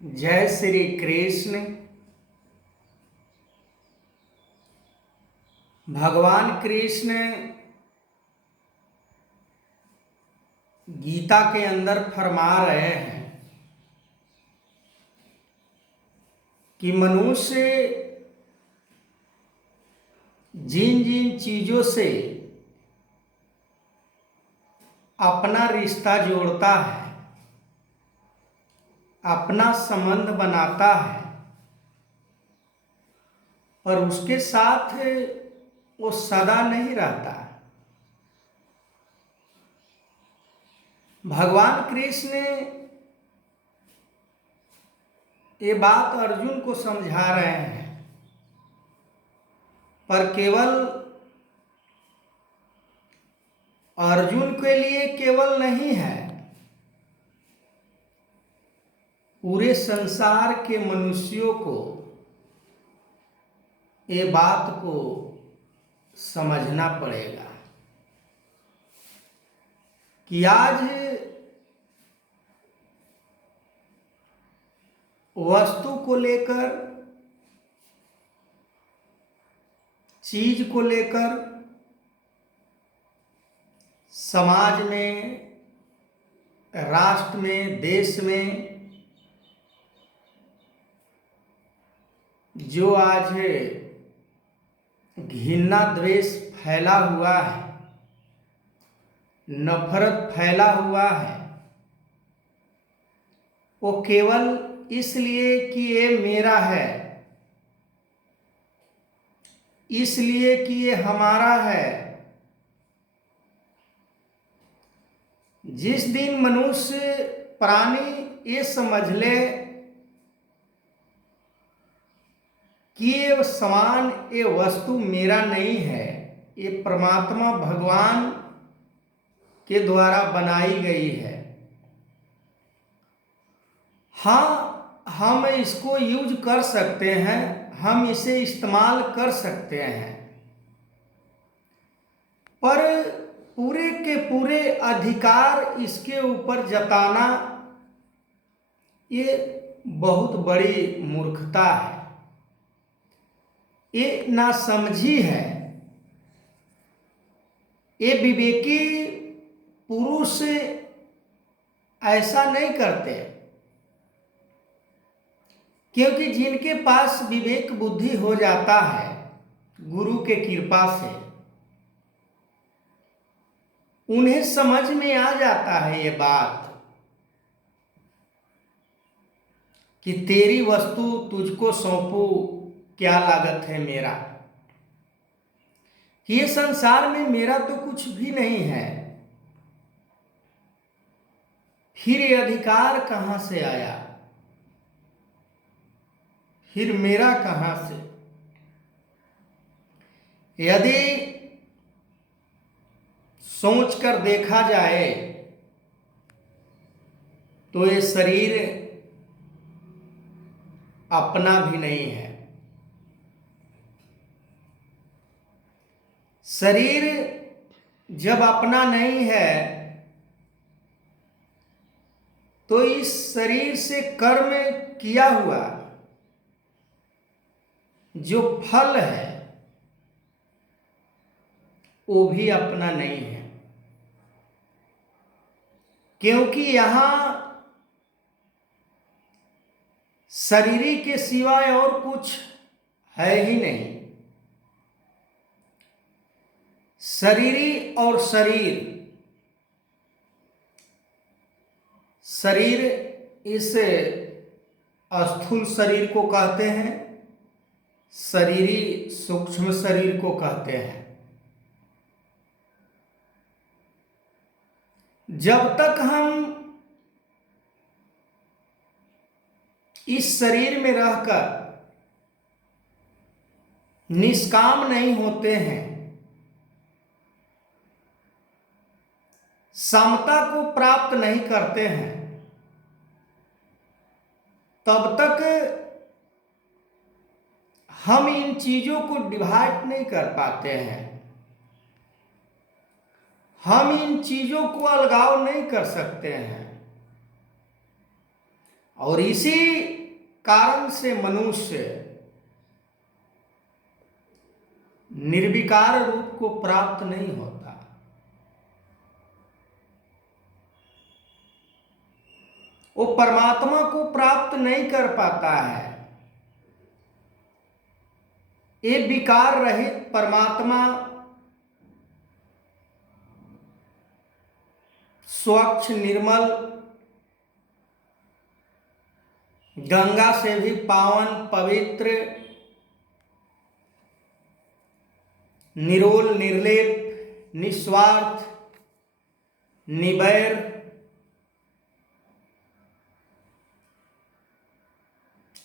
जय श्री कृष्ण। भगवान कृष्ण गीता के अंदर फरमा रहे हैं कि मनुष्य जिन जिन चीजों से अपना रिश्ता जोड़ता है, अपना संबंध बनाता है, पर उसके साथ वो सदा नहीं रहता। भगवान कृष्ण ये बात अर्जुन को समझा रहे हैं, पर केवल अर्जुन के लिए केवल नहीं है, पूरे संसार के मनुष्यों को ये बात को समझना पड़ेगा कि आज वस्तु को लेकर, चीज को लेकर समाज में, राष्ट्र में, देश में जो आज घृणा द्वेष फैला हुआ है, नफरत फैला हुआ है, वो केवल इसलिए कि ये मेरा है, इसलिए कि ये हमारा है। जिस दिन मनुष्य प्राणी ये समझ ले कि ये सामान, ये वस्तु मेरा नहीं है, ये परमात्मा भगवान के द्वारा बनाई गई है, हाँ हम इसको यूज कर सकते हैं, हम इसे इस्तेमाल कर सकते हैं, पर पूरे के पूरे अधिकार इसके ऊपर जताना ये बहुत बड़ी मूर्खता है, ये नासमझी है। ये विवेकी पुरुष ऐसा नहीं करते, क्योंकि जिनके पास विवेक बुद्धि हो जाता है गुरु के कृपा से, उन्हें समझ में आ जाता है ये बात कि तेरी वस्तु तुझको सौंपू, क्या लागत है मेरा, कि ये संसार में मेरा तो कुछ भी नहीं है, फिर ये अधिकार कहां से आया, फिर मेरा कहां से। यदि सोचकर देखा जाए तो ये शरीर अपना भी नहीं है। शरीर जब अपना नहीं है तो इस शरीर से कर्म किया हुआ जो फल है वो भी अपना नहीं है, क्योंकि यहां शरीरी के सिवाय और कुछ है ही नहीं। शरीरी और शरीर, शरीर इस स्थूल शरीर को कहते हैं, शरीरी सूक्ष्म शरीर को कहते हैं। जब तक हम इस शरीर में रहकर निष्काम नहीं होते हैं, समता को प्राप्त नहीं करते हैं, तब तक हम इन चीजों को डिवाइड नहीं कर पाते हैं, हम इन चीजों को अलगाव नहीं कर सकते हैं। और इसी कारण से मनुष्य निर्विकार रूप को प्राप्त नहीं होता। वो परमात्मा को प्राप्त नहीं कर पाता है। ये विकार रहित परमात्मा स्वच्छ निर्मल, गंगा से भी पावन पवित्र, निरोल निर्लेप, निस्वार्थ, निवैर,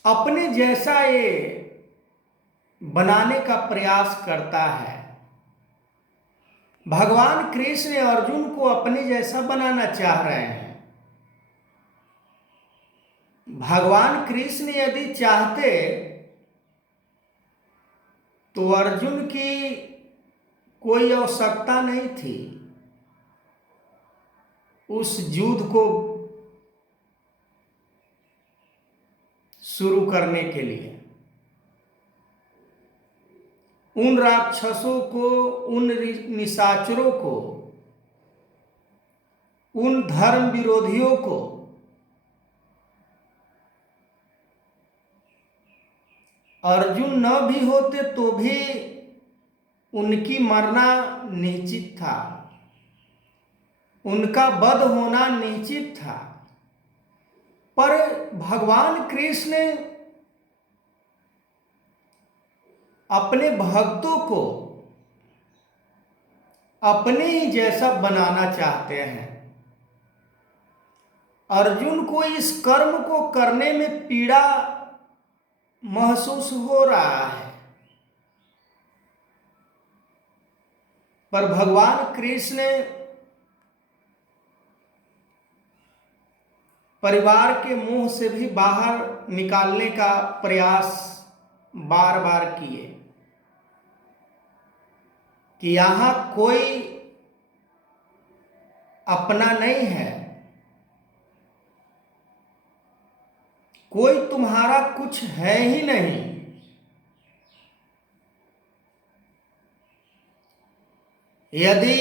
अपने जैसा ये बनाने का प्रयास करता है। भगवान कृष्ण अर्जुन को अपने जैसा बनाना चाह रहे हैं। भगवान कृष्ण यदि चाहते तो अर्जुन की कोई आवश्यकता नहीं थी उस युद्ध को शुरू करने के लिए। उन राक्षसों को, उन निशाचरों को, उन धर्म विरोधियों को अर्जुन न भी होते तो भी उनकी मरना निश्चित था, उनका वध होना निश्चित था। पर भगवान कृष्ण अपने भक्तों को अपने ही जैसा बनाना चाहते हैं। अर्जुन को इस कर्म को करने में पीड़ा महसूस हो रहा है, पर भगवान कृष्ण परिवार के मुंह से भी बाहर निकालने का प्रयास बार बार किए कि यहां कोई अपना नहीं है, कोई तुम्हारा कुछ है ही नहीं। यदि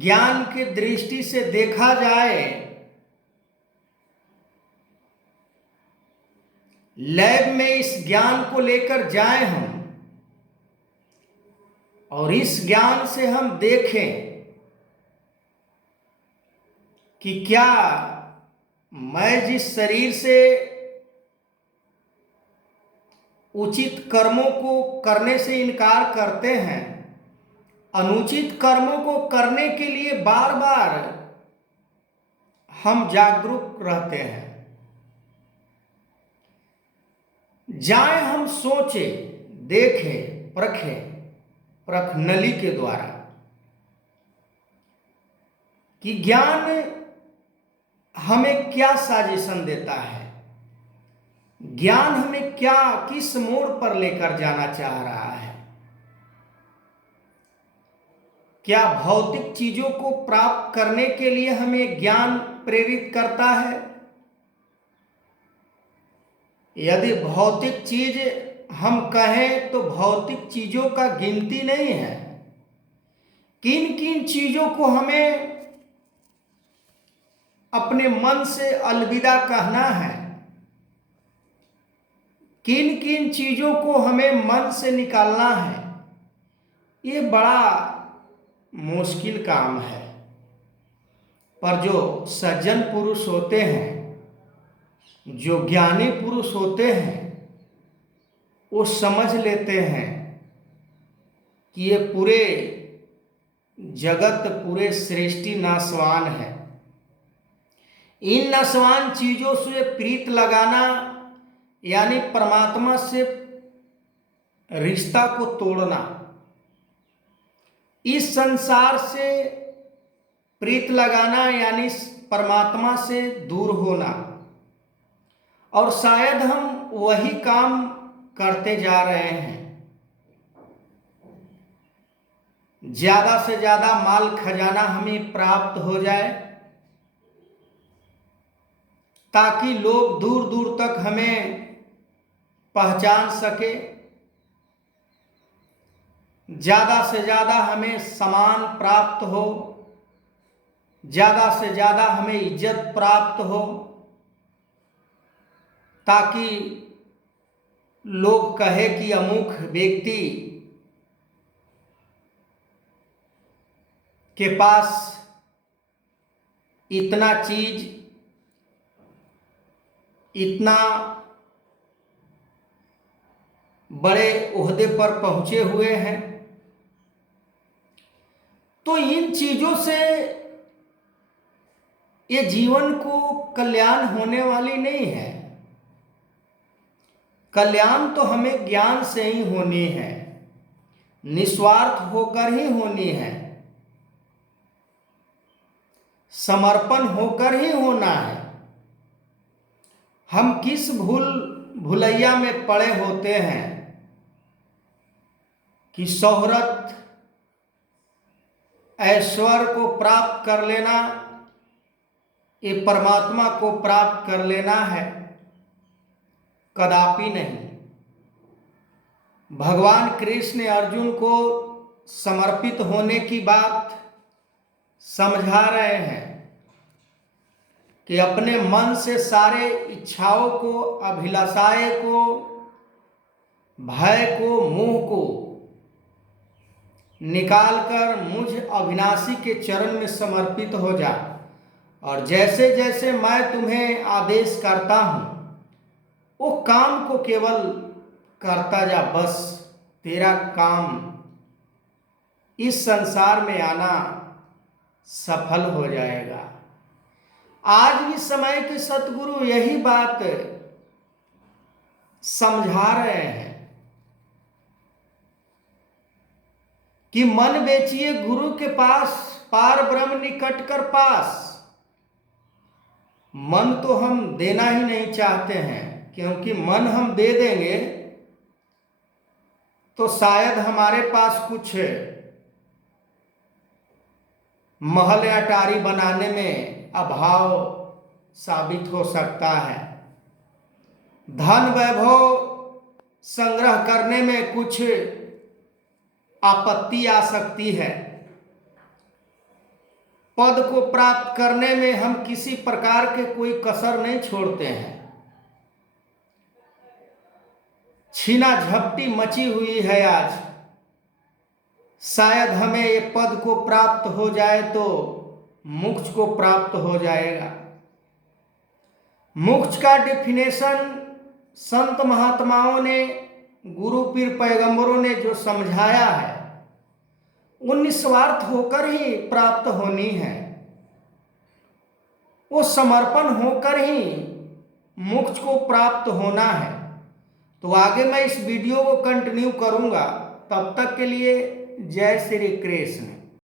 ज्ञान की दृष्टि से देखा जाए, लैब में इस ज्ञान को लेकर जाएं हम और इस ज्ञान से हम देखें कि क्या मैं जिस शरीर से उचित कर्मों को करने से इनकार करते हैं, अनुचित कर्मों को करने के लिए बार बार हम जागरूक रहते हैं। जाएं हम सोचें, देखें, परख नली के द्वारा कि ज्ञान हमें क्या सजेशन देता है, ज्ञान हमें क्या, किस मोड़ पर लेकर जाना चाह रहा है। क्या भौतिक चीजों को प्राप्त करने के लिए हमें ज्ञान प्रेरित करता है? यदि भौतिक चीज हम कहें तो भौतिक चीजों का गिनती नहीं है। किन किन चीजों को हमें अपने मन से अलविदा कहना है, किन किन चीजों को हमें मन से निकालना है, ये बड़ा मुश्किल काम है। पर जो सज्जन पुरुष होते हैं, जो ज्ञानी पुरुष होते हैं, वो समझ लेते हैं कि ये पूरे जगत, पूरे सृष्टि नाशवान है। इन नाशवान चीजों से प्रीत लगाना यानी परमात्मा से रिश्ता को तोड़ना, इस संसार से प्रीत लगाना यानी परमात्मा से दूर होना। और शायद हम वही काम करते जा रहे हैं। ज्यादा से ज्यादा माल खजाना हमें प्राप्त हो जाए, ताकि लोग दूर दूर तक हमें पहचान सके, ज़्यादा से ज़्यादा हमें सम्मान प्राप्त हो, ज़्यादा से ज़्यादा हमें इज्जत प्राप्त हो, ताकि लोग कहे कि अमुक व्यक्ति के पास इतना चीज, इतना बड़े ओहदे पर पहुंचे हुए हैं। तो इन चीजों से ये जीवन को कल्याण होने वाली नहीं है। कल्याण तो हमें ज्ञान से ही होनी है, निस्वार्थ होकर ही होनी है, समर्पण होकर ही होना है। हम किस भुलैया में पड़े होते हैं कि शोहरत, ऐश्वर्य को प्राप्त कर लेना, ये परमात्मा को प्राप्त कर लेना है? कदापि नहीं। भगवान कृष्ण अर्जुन को समर्पित होने की बात समझा रहे हैं कि अपने मन से सारे इच्छाओं को, अभिलाषाएं को, भय को, मोह को निकालकर मुझ अविनाशी के चरण में समर्पित हो जा, और जैसे जैसे मैं तुम्हें आदेश करता हूं वो काम को केवल करता जा। बस तेरा काम इस संसार में आना सफल हो जाएगा। आज भी समय के सतगुरु यही बात समझा रहे हैं कि मन बेचिए गुरु के पास, पार ब्रह्म निकट कर पास। मन तो हम देना ही नहीं चाहते हैं, क्योंकि मन हम दे देंगे तो शायद हमारे पास कुछ महल या अटारी बनाने में अभाव साबित हो सकता है, धन वैभव संग्रह करने में कुछ आपत्ति आ सकती है, पद को प्राप्त करने में हम किसी प्रकार के कोई कसर नहीं छोड़ते हैं। छीना झपटी मची हुई है आज, शायद हमें ये पद को प्राप्त हो जाए तो मोक्ष को प्राप्त हो जाएगा। मोक्ष का डेफिनेशन संत महात्माओं ने, गुरु पीर पैगंबरों ने जो समझाया है वो निस्वार्थ होकर ही प्राप्त होनी है, वो समर्पण होकर ही मोक्ष को प्राप्त होना है। तो आगे मैं इस वीडियो को कंटिन्यू करूंगा, तब तक के लिए जय श्री कृष्ण।